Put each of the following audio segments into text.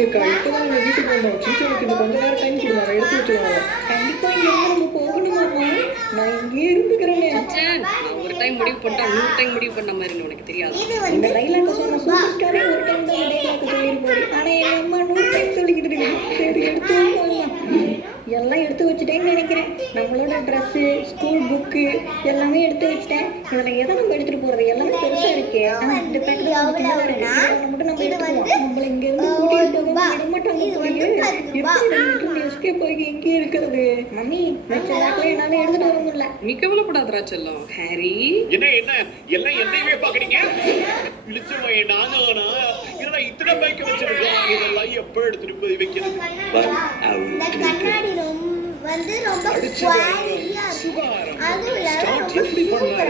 இப்பதான் நம்ம வீட்டுக்கு வந்தோம். சின்ன கொஞ்ச நேரம் டைம் கொடுங்க, எடுத்து வச்சுருவாங்க. கண்டிப்பா இங்க இருந்து நம்ம போகணுமாமா? நான் இங்கேயே இருந்துக்கிறேனே. நான் ஒரு டைம் முடிவு பண்ணிட்டா 100 டைம் முடிவு பண்ண மாதிரி உனக்கு தெரியாது. இந்த டைலாக் சொன்ன சூப்பர் ஸ்டாரே ஒரு டைம் தான் டைலாக் சொல்லியிருப்பாரு. ஆனா எங்க அம்மா 100 டைம் சொல்லிக்கிட்டு இருக்காங்க. சரி எடுத்து வைக்கலாம். எல்லாம் எடுத்து வச்சுட்டேன்னு நினைக்கிறேன். நம்மளோட ட்ரெஸ்ஸு, ஸ்கூல் புக்கு எல்லாமே எடுத்து வச்சுட்டேன். இதில் எதை நம்ம எடுத்துகிட்டு போகிறது? எல்லாமே பெருசாக இருக்கே. இந்த பேக்கில் சின்னதாக இருக்குது. இதில் மட்டும் நம்ம எடுத்துக்குவோம். நம்மளை இங்கேருந்து கூட்டிகிட்டு போக விட மாட்டாங்க போய். எப்படி எஸ்கேப் ஆகி எங்கேயே இருக்கிறது? மம்மி வச்ச பேக்கில் என்னால் எடுத்துகிட்டு வர முடியல. நீ கவலைப்படாதரா செல்லம். ஹாரி என்ன எல்லாம் என்னையவே பாக்குறீங்க? இழுச்சவை நானா இதெல்லாம் இத்தனை பைக் வச்சிருக்கோம். இதெல்லாம் எப்ப எடுத்துட்டு போய் வைக்கிறது? வந்து ரொம்ப குவாலிட்டியா இருக்கும். அதுல ரொம்ப சூப்பரா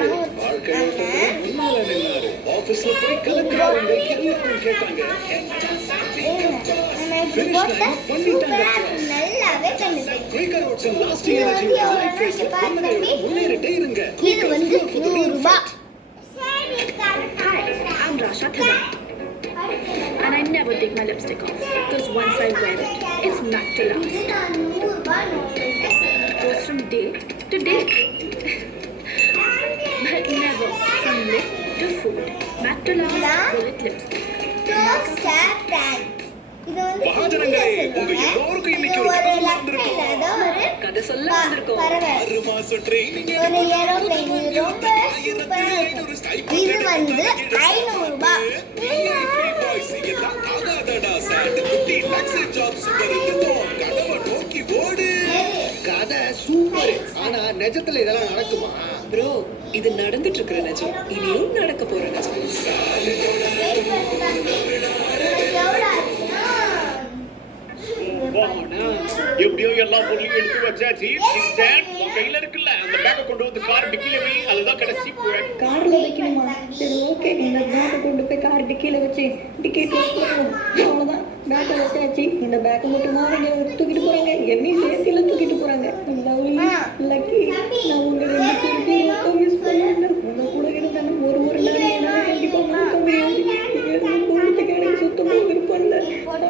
ஆபீஸ்ல போய் கலக்குறாங்க. எல்லாரும் கேட்டாங்க. நல்லாவே பண்ணுது. Quaker oats last energy life face முன்னேறிட்டே இருங்க. இது வந்து 100 ரூபாய். I'm Rasha Thada. And I never take my lipstick off because once I wear it, it's not to last. Goes from date to date. But never from lip to food. Matte to last, bullet lipstick. இது வந்து மகாஜனங்களே, உங்க எல்லாருக்கும் இன்னைக்கு ஒரு கதை சொல்ல வந்திருக்கோம். கதை சொல்ல வந்திருக்கோம். 6 மாசம் ட்ரெயினிங் ஒரு ஏரோப்ளேன் ரொம்ப சூப்பரா இருக்கு. இது வந்து 500 ரூபாய். கதை சூப்பர். ஆனா நிஜத்துல இதெல்லாம் நடக்குமா? ப்ரோ, இது நடந்துட்டு இருக்கிற நிஜம். இனியும் நடக்க போற நிஜம். எப்படியோ எல்லா பொருளையும் எடுத்து வச்சாச்சு. கையில இருக்குல்ல அந்த பேக்கை கொண்டு வந்து கார் டிக்கில வை. அதுதான் கடைசி போறேன். கார்ல வைக்கணுமா? சரி ஓகே. இந்த பேக்கை கொண்டு போய் கார் டிக்கில வச்சு டிக்கெட் போடுவோம். அவ்வளோதான், பேக்கை வச்சாச்சு. இந்த பேக்கை மட்டுமா அவங்க தூக்கிட்டு போறாங்க? என்னையும் சேர்த்தில தூக்கிட்டு போறாங்க. லக்கி, நான் உங்க 2 பேருக்கும் ரொம்ப மிஸ் பண்ணுறேன். உங்க கூட இருந்தாங்க ஒரு நாள் என்னால் கண்டிப்பா மறக்க முடியாது. போகிறதுக்கு எனக்கு சுத்தமாக விருப்பம் இல்லை.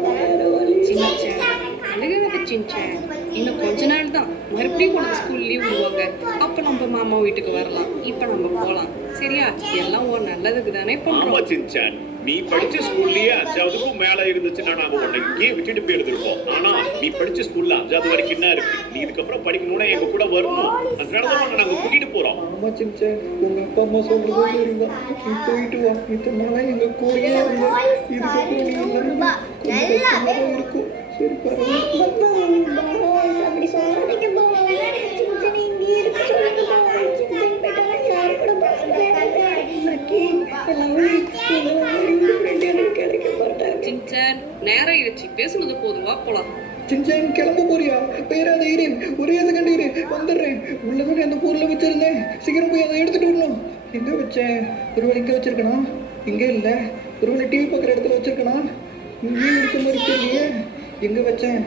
வேற வழி. அழகாக சின்சான். இன்னும் கொஞ்ச நாள் தான் மறுபடியும் உனக்கு ஸ்கூல் லீவ் விடுவாங்க. அப்ப நம்ம மாமா வீட்டுக்கு வரலாம். இப்ப நம்ம போலாம். சரியா? எல்லாம் ஒரு நல்லதுக்கு தானே பண்றோம். ஆமா சின்சான், நீ படிச்ச ஸ்கூல்லயே 5வதுக்கும் மேல இருந்துச்சுன்னா நாங்க உன்னை இங்கே விட்டுட்டு போயிருந்திருப்போம். ஆனா நீ படிச்ச ஸ்கூல்ல 5வது வரைக்கும் என்ன இருக்கு? நீ இதுக்கப்புறம் படிக்கணும்னா எங்க கூட வரணும். அதனாலதான் நாங்க கூட்டிட்டு போறோம். ஆமா சின்சான், உங்க அப்பா அம்மா சொல்றதோ சரிதான். நீ போயிட்டு வா. இத்தனை நாளா எங்க கூடயே இருந்த. இதுக்கப்புறம் இருக்கும். சரி பரவாயில்ல. அப்படி சொல்லாதீங்க பாவா. சின்ன இங்கே இருக்கு சொல்லுங்க பாவா. சின்ன போயிட்டா யாரு கூட சின்சான், நேரம் ஆயிடுச்சு. பேசுனது போதுவா, போலாம். சின்சான் கிளம்ப போறியா? பேராத இரு, ஒரே செகண்ட் இரு, வந்துடுறேன். உள்ளதானே அந்த பொருளை வச்சிருந்தேன். சீக்கிரம் போய் அதை எடுத்துட்டு வரணும். எங்க வச்சேன்? ஒருவேளை இங்க வச்சிருக்கனா? இங்க இல்ல. ஒருவேளை டிவி பார்க்குற இடத்துல வச்சிருக்கனா? இங்கே இருக்க மாதிரி தெரியலையே. எங்க வச்சேன்?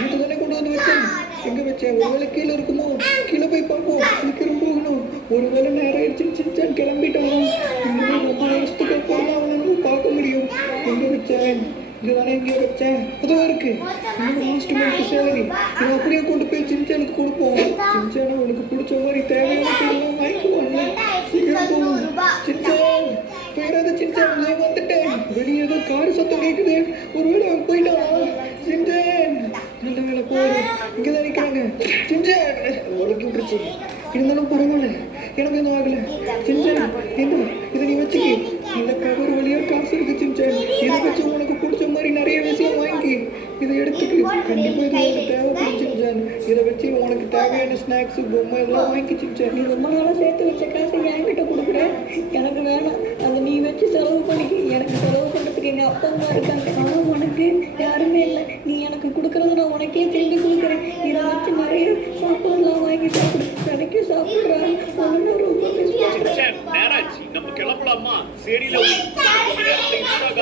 வீட்டு தானே கொண்டு வந்து வச்சேன். எங்க வச்சேன்? ஒருவேளை கீழே இருக்குமோ? கீழே போய் பார்ப்போம். சீக்கிரம் போகணும். ஒருவேளை நேரம் ஆயிடுச்சு. சின்சான் கிளம்பிட்டானோ? இன்னும் ரொம்ப வருஷத்துக்கு அப்புறம் தான் அவனை நம்ம பார்க்க முடியும். எங்க வச்சேன்? இதுதானே இங்கே வச்சேன். அதுவும் இருக்கு. இன்ஸ்ட்ருமெண்ட் சேலரி இதை அப்படியே கொண்டு போய் சின்சானுக்கு கொடுப்போம். சின்சானை உனக்கு பிடிச்ச மாதிரி தேவையான பொருள்லாம் வாங்கிக்குவாங்க. சீக்கிரம் போவோம். சின்சான், பேராத சின்சான், நான் வந்துட்டேன். வெளியே ஏதோ கார் சத்தம் கேட்குது. ஒருவேளை அவன் போயிட்டானா? சின்சான், நல்ல வேலை போகிறோம். இங்கே தான் நிற்கிறாங்க. சின்சான் உனக்கு விட்டுருச்சு. இருந்தாலும் பரவாயில்ல, எனக்கு எதுவும் ஆகலை. சின்சான், என்ன இதை நீ வச்சுக்கி. இந்த கவர் வழியாக காசு இருக்கு சின்சான். இதை வச்சு உனக்கு பிடிச்ச மாதிரி நிறைய விஷயம் வாங்கி இதை எடுத்துக்கு. கண்டிப்பாக இது உனக்கு தேவைப்படும் சின்சான். இதை வச்சு உனக்கு தேவையான ஸ்நாக்ஸு, பொம்மை எல்லாம் வாங்கி சின்சான். நீ ரொம்ப நாளாக சேர்த்து வச்ச காசை என்கிட்ட கொடுக்குற. எனக்கு வேணாம். அதை நீ வச்சு செலவு பண்ணிக்க. எனக்கு செலவு பண்ணுறதுக்கு எங்கள் அப்பா அம்மா இருக்காங்க. ஆனால் உனக்கு யாருமே இல்லை. நீ எனக்கு கொடுக்குறது நான் உனக்கே திரும்பி கொடுக்குறேன். இதை வச்சு நிறைய சாப்பாடுலாம் வாங்கி சாப்பிடு. கிடைக்கும் சாப்பிட்றான். ஒன்று ரொம்ப மிஸ் பண்ணுறேன். நேராச்சு, நம்ம கிளம்பலாமா? சரியில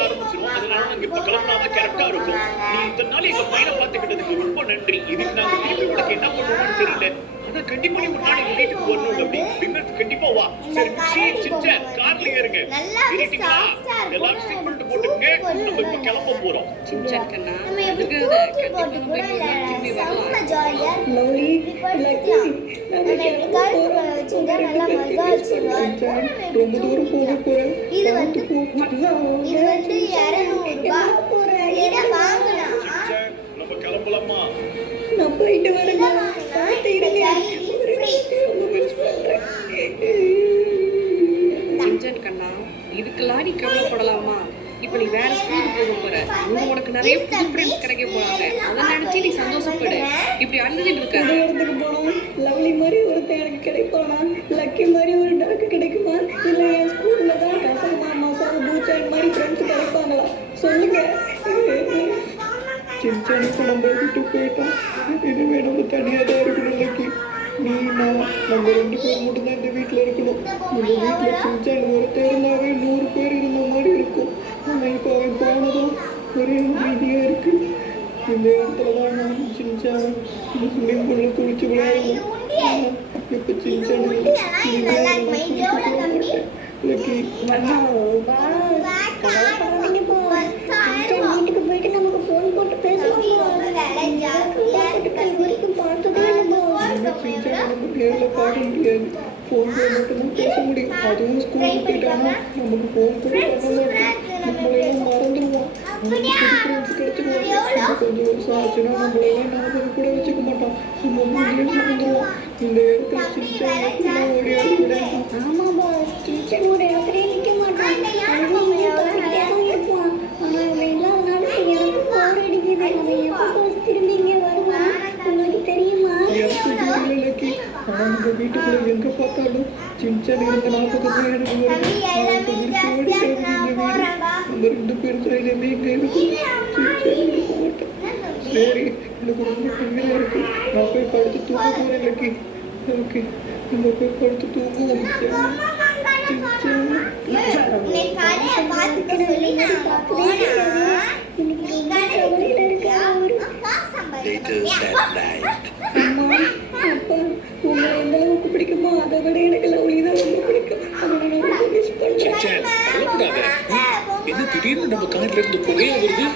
ஆரம்பிச்சிடும். அதனால நாங்க இப்ப கிளம்பினாதான் கரெக்டா இருக்கும். நீ இத்தனை நாள் எங்க பையனை பார்த்துக்கிட்டதுக்கு ரொம்ப நன்றி. இதுக்கு நாங்க திருப்பி உனக்கு என்ன பண்ணுவோம்னு தெரியல. ஆனா கண்டிப்பா நீ ஒரு நாள் எங்க வீட்டுக்கு வரணும் தம்பி. டின்னருக்கு கண்டிப்பா வா. சரி மிச்சி சின்சான் கார்ல ஏறுங்க. ஏறிட்டீங்களா? எல்லாரும் சீட் பெல்ட் போட்டுக்கங்க. நம்ம இப்ப கிளம்ப போறோம். சின்சான் கண்ணா நம்ம எப்படி அதுக்கு கோட் கண்டிப்பா போட்டு நம்ம இன்னொரு நாள் திரும்பி செம்ம வரலாம். ஜாலியா லவ்லி லக்கி நம்ம எப்படி கழுத்துல வச்சுட்டா நல்லா மஜா வச்சிருவாரு ரொம்ப தூரம் போக போறேன். இது வந்து பார்த்து போ. இது வந்து 200 ரூபாய் இதை வாங்கினா சின்சான் நம்ம கிளம்பலாமா? நான் போயிட்டு வரேங்க. பார்த்து இருங்க. ரொம்ப மிஸ் பண்றேன். சின்சான் கண்ணா இதுக்கெல்லாம் நீ கவலைப்படலாமா? இப்ப நீ வேற ஸ்கூலுக்கு போக போற. அங்க உனக்கு நிறைய புது ஃப்ரெண்ட்ஸ் கிடைக்க போறாங்க. அதை நினைச்சு நீ சந்தோஷப்படு. இப்படி அழுதுட்டு இருக்க. புது இடத்துக்கு போனா லவ்லி மாதிரி ஒருத்தன் எனக்கு கிடைப்பானா? லக்கி மாதிரி ஒரு டாக்கு கிடைக்குமா? இல்ல என் ஸ்கூல்ல தான் கசல் மாமா சார் பூச்சான் மாதிரி ஃப்ரெண்ட்ஸ் கிடைப்பாங்களா? சொல்லுங்க. சின்சான் இப்போ நம்ம விட்டு போயிட்டோம். இனிமே நம்ம தனியாக தான் இருக்கணும் லக்கி. நீ நான் நம்ம 2 பேர் மட்டும்தான் இந்த வீட்டில் இருக்கணும். இந்த வீட்டில் சின்சான் ஒருத்தர் இருந்தாவே 100 பேர் இருந்த மாதிரி இருக்கும். ஆனால் இப்போ அவன் போனதும் ஒரே அமைதியாக இருக்கு. இந்த இடத்துல தான் நான் சின்சான் ஸ்விம்மிங் பூல்ல குளிச்சு விளையாடுவோம். இப்போ சின்சான் லக்கி வீட்டுக்கு போயிட்டு நமக்கு போன் போட்டு பேசுவோம் வரைக்கும் பார்த்ததே இல்லை சின்சான் நம்ம நேரில் பார்க்க முடியாது. ஃபோனில் மட்டும்தான் பேச முடியும். அதுவும் ஸ்கூலுக்கு போயிட்டாங்கன்னா நமக்கு ஃபோன் கூட பண்ண மாட்டோம். நம்மளையெல்லாம் மறந்துடுவோம். நமக்கு புது ஃப்ரெண்ட்ஸ் கிடைச்சிடுவாங்க. இன்னும் கொஞ்சம் வருஷம் ஆச்சுன்னா நம்மளையெல்லாம் ஞாபகம் கூட வச்சுக்க மாட்டோம். நம்ம மூலியம் மறந்துடுவோம். இந்த இடத்துல சின்சான் மட்டும்தான் ஓடி ஆடி விளையாடும். ஆமாப்பா சின்சான் ஒரு இடத்துலயே நிற்க மாட்டான் பார்த்துக்கிட்டே தான் இருப்பான் ஆனால் அவன் இல்லாதனால எனக்கு போர் அடிக்குது அவன் எப்போ திரும்பி இங்கே வருவான் உங்களுக்கு தெரியுமா எனக்கு தெரியல லக்கி. ஆனால் இந்த வீட்டுக்குள்ள எங்கே பார்த்தாலும் சின்சான் இருந்த ஞாபகம் தான் எனக்கு வருது. அவன் விரிச்சு ஓடி போகுது இந்த வீடு. நம்ம 2 பேர் கையிலுமே இங்கே இருக்கும். சின்சான் இருக்க மாட்டான். சரி எனக்கு ரொம்ப டயர்டாக இருக்கு. நான் போய் படுத்து தூங்க போகிறேன் லக்கி. ஓகே நம்ம போய் படுத்து தூங்குவோம். சின்சான் அம்மா அப்பா உங்களை எந்த அளவுக்கு பிடிக்குமோ அதை விட எனக்கு லவ்லி தான் ரொம்ப பிடிக்கும். அவனை நான் ரொம்ப மிஸ் பண்ணுறேன். சின்சான் கவலைப்படாத. என்ன திடீர்னு நம்ம கார்ல இருந்து புகையா வருது?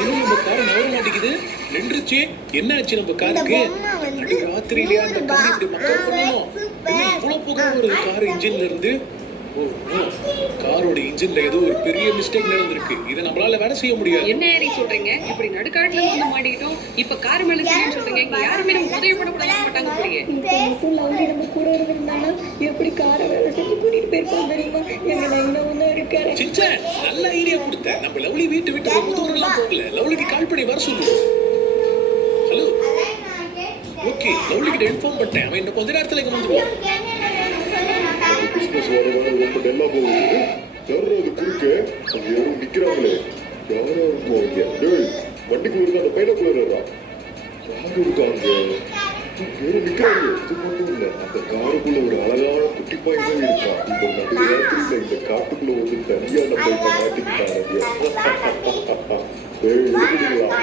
என்ன நம்ம கார் நவர மாட்டேங்குது? நின்றுச்சு. என்ன ஆச்சு நம்ம காருக்கு? நடு ராத்திரியிலேயே அந்த கார் இப்படி மக்கள் பண்ணணும். என்ன இவ்வளவு புகை வருது கார் இன்ஜின்ல இருந்து? ஓ நோ, காரோட இன்ஜின்ல ஏதோ ஒரு பெரிய மிஸ்டேக் நடந்திருக்கு. இதை நம்மளால வேலை செய்ய முடியாது. என்ன ஏறி சொல்றீங்க? இப்படி நடுக்காட்டுல வந்து மாட்டிக்கிட்டோம். இப்ப கார் மேல சரின்னு சொல்றீங்க. இங்க யாருமே நம்ம உதவி பண்ண மாட்டாங்க போறீங்க. இப்போ மட்டும் லவ்லி நம்ம கூட இருந்திருந்தானா எப்படி காரை வேலை செஞ்சு கூட்டிட்டு போயிருக்கோம் தெரியுமா? எங்களை இன்னும் தான் இருக்காரு. சின்சான் நல்ல ஐடியா கொடுத்த. நம்ம லவ்லி வீட்டு விட்டு ரொம்ப தூரம் எல்லாம் போகல. லவ்லிக்கு கால் பண்ணி வர சொல்லு. ஹலோ ஓகே, லவ்லி கிட்ட இன்ஃபார்ம் பண்ணிட்டேன். அவன் இன்னும் கொஞ்ச நேரத்துல இங்க வந்துருவான். பிசினஸ் வரவங்க ரொம்ப டல்லா போகுது. யாரும் அது குறுக்க அங்க யாரும் நிக்கிறாங்களே. யாரா இருக்கும் அவங்க? டேய் வண்டிக்குள்ள இருக்க அந்த பைனாக்குள்ள யாரு இருக்காங்க? யாரும் நிக்கிறாங்க. இது மட்டும் இல்ல, அந்த காருக்குள்ள ஒரு அழகான குட்டி பையனும் இருக்கான். இந்த நடு ராத்திரியில இந்த காட்டுக்குள்ள வந்து தனியா நம்ம இப்ப மாட்டிக்கிட்டாங்க. டேய் எடுத்துக்கலாம்.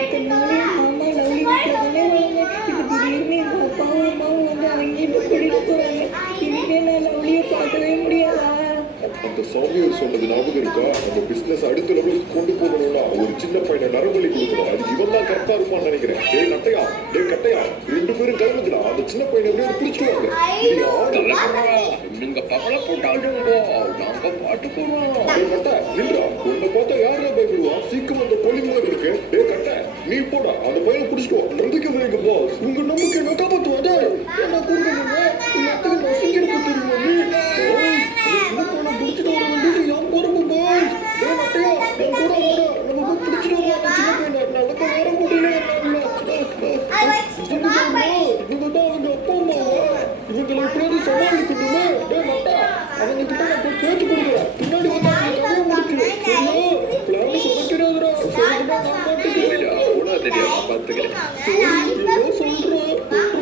இத்தனை நாள் அம்மா லவ்லி வீட்டில் தானே வளர்ந்தேன். இப்போ திடீர்னு எங்கள் அப்பாவும் அம்மாவும் வந்து அங்கேயிருந்து கூட்டிட்டு போகிறாங்க. இனிமே நான் லவ்லியை பார்க்கவே முடியாதா? அந்த சாமியார் சொன்னது ஞாபகம் இருக்கா? நம்ம பிசினஸ் அடுத்த லெவலுக்கு கொண்டு போகணும்னா ஒரு சின்ன பையனை நரபலி கொடுக்கணும். அது இவன் தான் கரெக்டா இருப்பான்னு நினைக்கிறேன். டேய் நட்டையா, டேய் கட்டையா, 2 பேரும் கிளம்புதுடா. அந்த சின்ன பையனை எப்படியாவது பிடிச்சிடுவாங்க. இது யாரு? நீங்க பகல போட்டாடுங்க. நாங்க பாட்டுக்குறோம். டேய் கட்டை நின்றா. உன்னை பார்த்தா யாரா பயப்படுவா? சீக்கிரம் அந்த பொலிங் மாதிரி இருக்கு. டேய் கட்டை நீ போடா, அந்த பையனை பிடிச்சிட்டு வா. நம்பிக்கை வைங்க பாஸ். உங்க நம்பிக்கை என்ன காப்பாத்துவாதே? என்ன கொடுக்கணுங்க? எல்லாத்துக்கும் நசிங்கிறது தெரியுமா நீ? சின்ன பையனை பிடிச்சிட்டு வர வேண்டியது ஏன் போறோம் பாஸ்? டேய் நட்டையா என் கூட வாடா. நம்ம போய் பிடிச்சிட்டு வருவோம் அந்த சின்ன பையனை. நடக்க வர முடியல என்னால. இவங்க தான் அவங்க அப்பா அம்மாவா? இவங்களை எப்படியாவது சமாளிக்கணுமே. டேய் நட்டா அவங்க கிட்ட நான் போய் பேச்சு கொடுக்குறேன். பின்னாடி வந்து அவங்க கதையை முடிச்சிரு. சரியா? பிளான் சொதக்கிறாதுடா. சொல்லுடா நான் பாட்டுக்கிறேன். கூட தெரியாம பாத்துக்கிறேன். ஏதோ சொல்றேன்.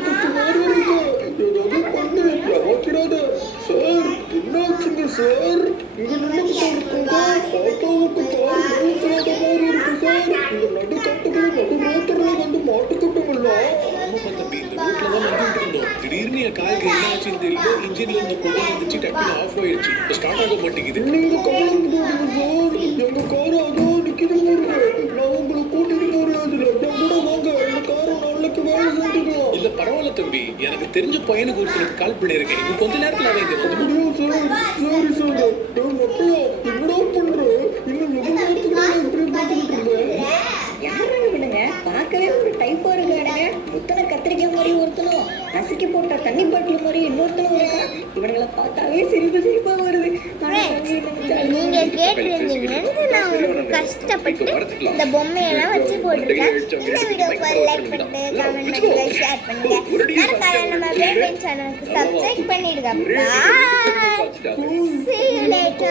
குச்சி மாதிரி இருக்கு. ஏதாவது பண்ணு. ஏமாத்திடாத. சார் என்னாச்சுங்க சார்? இங்க நின்னுக்கிட்டு இருக்கோங்க. ஆட்டோவுக்கு கார் பூச்சாத மாதிரி இருக்கு சார். இந்த நடு காட்டுக்குள்ள நடு ராத்திரில வந்து மாட்டுக்கிட்டோம்ல. ஆமாப்பா தம்பி, இந்த ரோட்ல தான் வந்து என் காருக்கு என்ன ஆச்சுன்னு தெரியல, இன்ஜின்ல இருந்து பொண்ணு வந்துச்சு, டக்குனு ஆஃப் ஆயிடுச்சு. ஸ்டார்ட் ஆக மாட்டேங்குது. நீங்க கவலைப்படாதீங்க சார், எங்க கார் அதோ நிக்குது பாருங்க. நான் உங்களை கூட்டிட்டு போறேன். அதுல என் கூட வாங்க, இந்த காரை நாளைக்கு வேலை செஞ்சுக்கலாம். இல்ல பரவாயில்ல தம்பி, எனக்கு தெரிஞ்ச பையனுக்கு ஒருத்தருக்கு கால் பண்ணிருக்கேன். இன்னும் கொஞ்ச நேரத்துல அவன் இங்க வந்து முடியும் சார். சரி சார். மொக்கையா என்னடா பண்ற? இன்னும் எவ்வளவு நேரத்துக்கு நான் இப்படி பார்த்துக்கிட்டு இருந்தேன்? யாரும் விடுங்க, பார்க்கவே ஒரு டைப்பா இருக்கானுங்க. முத்தனை கத்திரிக்காய் மாதிரி ஒருத்தனும், நசுக்கி போட்ட தண்ணி பாட்டில் மாதிரி இன்னொருத்தனும் இருக்கான். இவங்களை பார்த்தாவே சிரிப்பா வருது. ஆனா நீங்க கேட்டிருந்தீங்கன்னு நான் உங்களுக்கு கஷ்டப்பட்டு இந்த பொம்மையெல்லாம் வச்சு போட்டிருக்கேன். இந்த வீடியோக்கு லைக் பண்ணுங்க, கமெண்ட் பண்ணுங்க, ஷேர் பண்ணுங்க. மறக்காம நம்ம பேபன் சேனலுக்கு சப்ஸ்கிரைப் பண்ணிடுங்க. Bye. See you later.